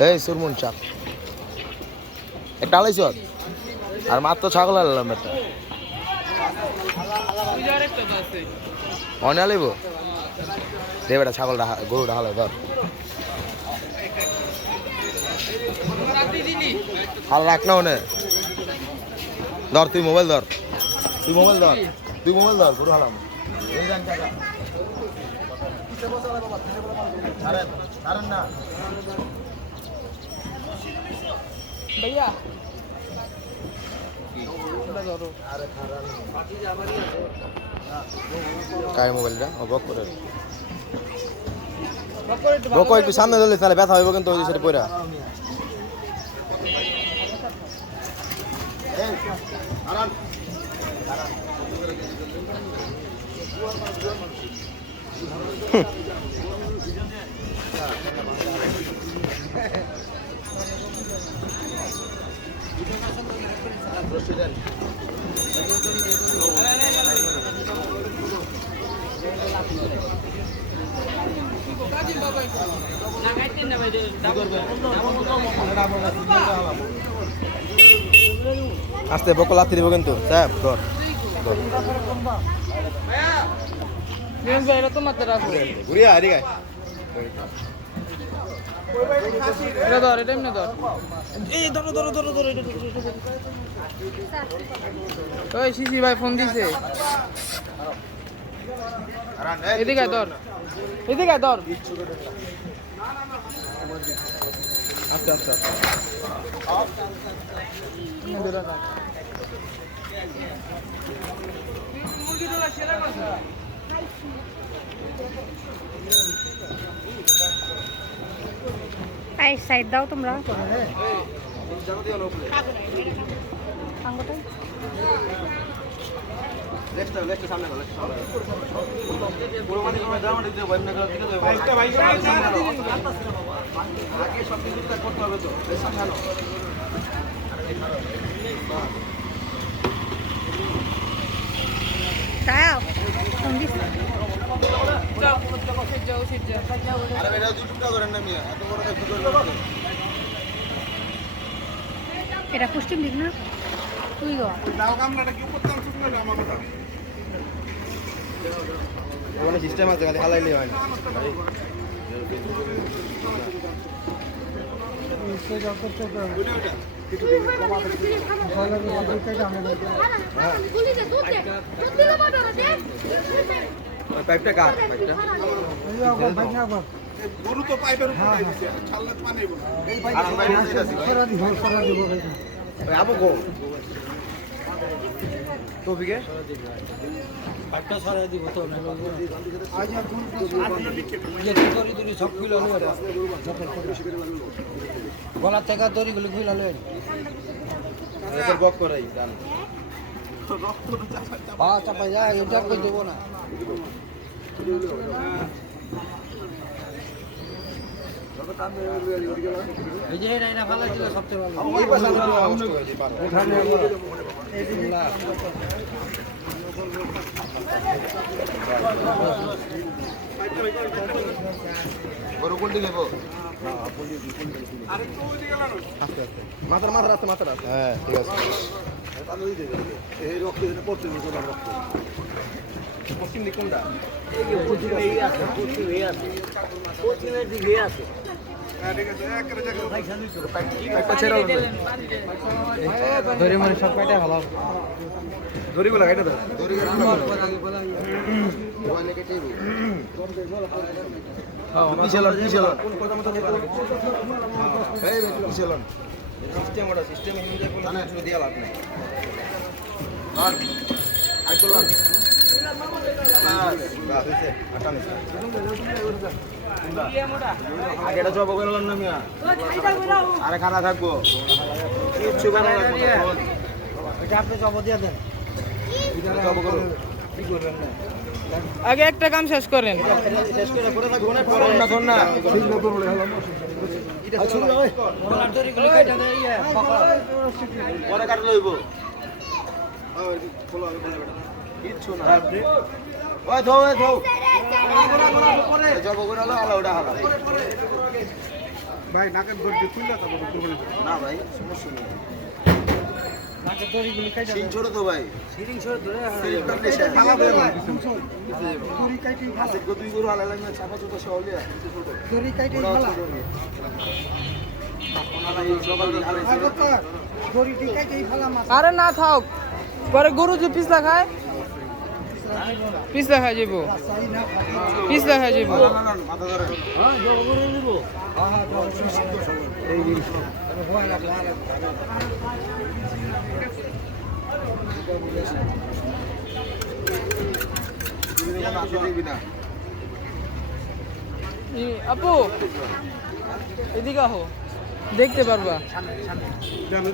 এই সুরমুন চাপ একটা আলাইছ? আর মাত্র ছাগল আলাম একটা। অনে আলাইব? দে বেটা ছাগলটা গরুটা হালো ধর। হাল রাখ না ওনে। ধর, তুই মোবাইল ধর। তুই মোবাইল ধর। তুই মোবাইল ধর, গরু হালাম। ছাড়েন না। भैया। কার মোবাইলটা ও বক করে। বক একটু সামনে ধরলে তাহলে ব্যথা হইব কিন্তু ওই সেটা পয়রা আস্তে বকল লাত্তি দিব কিন্তু। স্যার ধর। ঘুরিয়া এদিকে আয়। এটা ধর এটা এমনি ধর। এই ধরো ধরো ধরো ধরো ওই শিশি ভাই ফোন দিছে। এদিকে ধর। এদিকে ধর। আস্তে আস্তে এই সাইড দাও তোমরা। যাও সিট যাও সিট যাও আরে বেটা দুই টুকরা করেন না মিয়া এত বড় একটা করবেন না। এটা পুষ্টি দিক না তুই ওখানে সিস্টেম আছে খালি হালাইলে হয় না ওই পাইপটা কাট পাইপটা গরু তো পাইপের উপরে দিছে ছাড়লে পানি বলে আর আমরা এটা দিতেছি ওই আবু গো। টপিকে গলা থেকে দড়িগুলি খুলে লেন এদের বক করাই জান পা চাপা যায় এটা করে দেবো না। এই যে এটা ভালো ছিল সবচেয়ে ভালো। ওই পাশে আমরা কষ্ট যায় পার। গরু কোন দিকে গো মাথার মাথার রাস্তা মাথার রাস্তা হ্যাঁ ঠিক আছে। এই রক্ত পড়তে সবার রক্ত পশ্চিম দিক কোনটা আছে এক করে আছে। একটা ছেড়ে হলো ধরে মরে সব কাটা ভালো দড়িগুলো কেটে দাও পিছলন সিস্টেম ওটা সিস্টেম হিন্দে কোনো দিয়া লাভ নাই আর আই তো আগে জব করে না মিয়া? আরে খানা থাকব। কিচ্ছু এটা আপনি জব দিয়ে দেন জব আগে একটা কাম শেষ করেন। পরে না। পরে কিচ্ছু না। ওই থো ওই থো জব করে হলো আলো ওটা হালা ভাই নাকের দড়ি খুললে তারপর দোকানে না ভাই সমস্যা নেই। নাকের দড়িগুলি কেটে সিং ছোট তো ভাই। সিরিং সরে ধরে সিংটা নেশা দড়ি কাটি আছে দুই গরু আলাদা না চাপা চোপা সহলে দড়ি কেটে ওরাও ফেলা ছোট নেই। ওনারা এই সকাল দিকে হারাইছে। দড়িটি কেটে ফেলা মাছ আরে না থাক পরে গরু যে পিছলা খায় পিছলা খাই যাব। পিছলা আপু এদিকে আহো। দেখতে পারবা। জানো